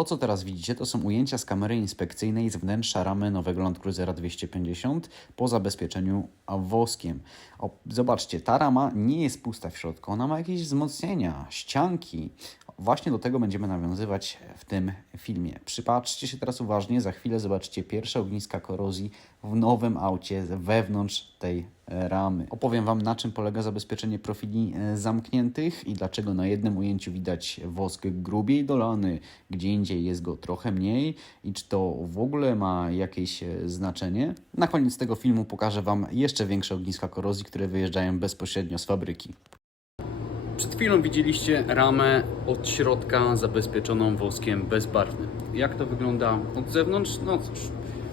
To, co teraz widzicie, to są ujęcia z kamery inspekcyjnej z wnętrza ramy nowego Land Cruisera 250 po zabezpieczeniu woskiem. O, zobaczcie, ta rama nie jest pusta w środku, ona ma jakieś wzmocnienia, ścianki. Właśnie do tego będziemy nawiązywać w tym filmie. Przypatrzcie się teraz uważnie, za chwilę zobaczycie pierwsze ogniska korozji w nowym aucie wewnątrz tej ramy. Opowiem Wam, na czym polega zabezpieczenie profili e, zamkniętych i dlaczego na jednym ujęciu widać wosk grubiej dolany, gdzie indziej jest go trochę mniej i czy to w ogóle ma jakieś e, znaczenie. Na koniec tego filmu pokażę Wam jeszcze większe ogniska korozji, które wyjeżdżają bezpośrednio z fabryki. Przed chwilą widzieliście ramę od środka zabezpieczoną woskiem bezbarwnym. Jak to wygląda od zewnątrz? No cóż,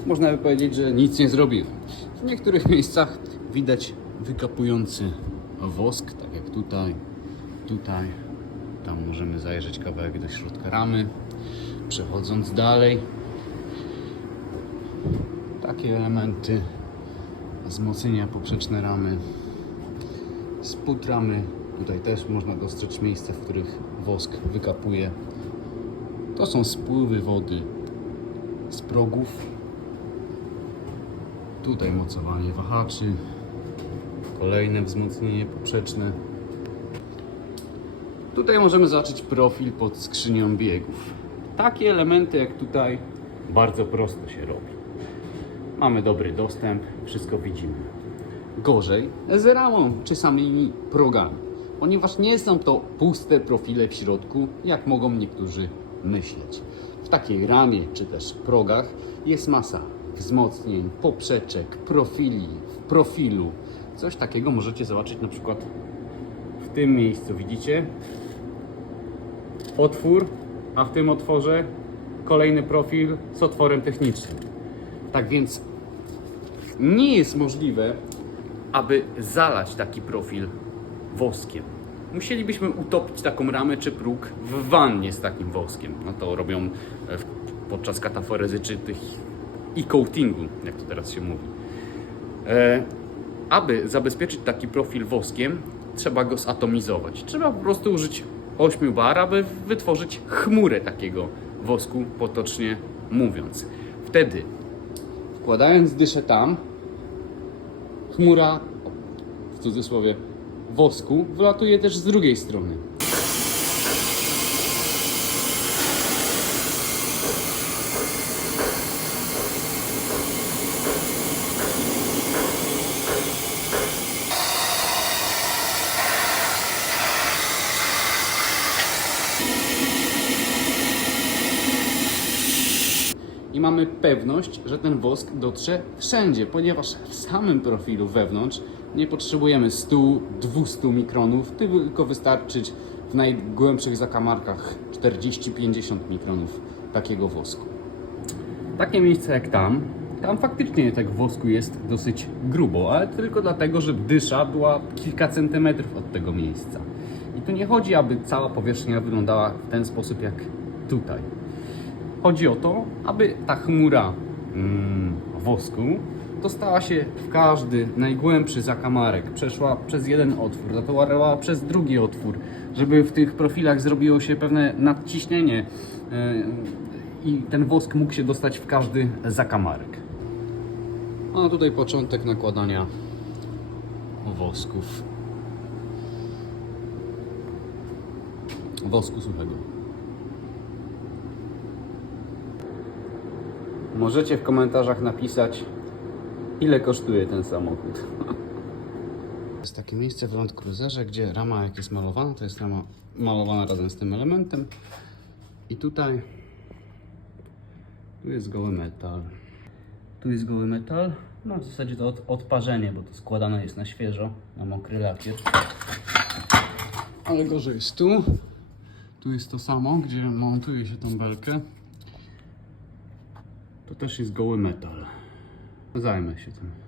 można by powiedzieć, że nic nie zrobiłem. W niektórych miejscach widać wykapujący wosk, tak jak tutaj, tutaj. Tam możemy zajrzeć kawałek do środka ramy. Przechodząc dalej, takie elementy wzmocnienia poprzeczne ramy spód ramy. Tutaj też można dostrzec miejsca, w których wosk wykapuje. To są spływy wody z progów. Tutaj mocowanie wahaczy. Kolejne wzmocnienie poprzeczne. Tutaj możemy zobaczyć profil pod skrzynią biegów. Takie elementy jak tutaj bardzo prosto się robi. Mamy dobry dostęp, wszystko widzimy. Gorzej z ramą czy samymi progami, ponieważ nie są to puste profile w środku, jak mogą niektórzy myśleć. W takiej ramie czy też progach jest masa wzmocnień, poprzeczek, profili, w profilu. Coś takiego możecie zobaczyć na przykład w tym miejscu, widzicie? Otwór, a w tym otworze kolejny profil z otworem technicznym. Tak więc nie jest możliwe, aby zalać taki profil woskiem. Musielibyśmy utopić taką ramę czy próg w wannie z takim woskiem. No to robią e, podczas kataforezy czy tych i coatingu, jak to teraz się mówi. E, aby zabezpieczyć taki profil woskiem, trzeba go zatomizować. Trzeba po prostu użyć 8 bar, aby wytworzyć chmurę takiego wosku, potocznie mówiąc. Wtedy, wkładając dyszę tam, chmura, w cudzysłowie, wosku wylatuje też z drugiej strony. I mamy pewność, że ten wosk dotrze wszędzie, ponieważ w samym profilu wewnątrz nie potrzebujemy 100-200 mikronów, tylko wystarczyć w najgłębszych zakamarkach 40-50 mikronów takiego wosku. Takie miejsce jak tam, tam faktycznie tak wosku jest dosyć grubo, ale tylko dlatego, że dysza była kilka centymetrów od tego miejsca. I tu nie chodzi, aby cała powierzchnia wyglądała w ten sposób jak tutaj. Chodzi o to, aby ta chmura mm, wosku dostała się w każdy najgłębszy zakamarek, przeszła przez jeden otwór, zaparła przez drugi otwór, żeby w tych profilach zrobiło się pewne nadciśnienie yy, i ten wosk mógł się dostać w każdy zakamarek. A tutaj początek nakładania wosków. Wosku suchego. Możecie w komentarzach napisać, ile kosztuje ten samochód. Jest takie miejsce w Land Cruiserze, gdzie rama jak jest malowana, to jest rama malowana razem z tym elementem. I tutaj tu jest goły metal. Tu jest goły metal. No w zasadzie to od, odparzenie, bo to składane jest na świeżo, na mokry lakier. Ale gorzej jest tu. Tu jest to samo, gdzie montuje się tą belkę. To też jest goły metal. Zajmę się tym.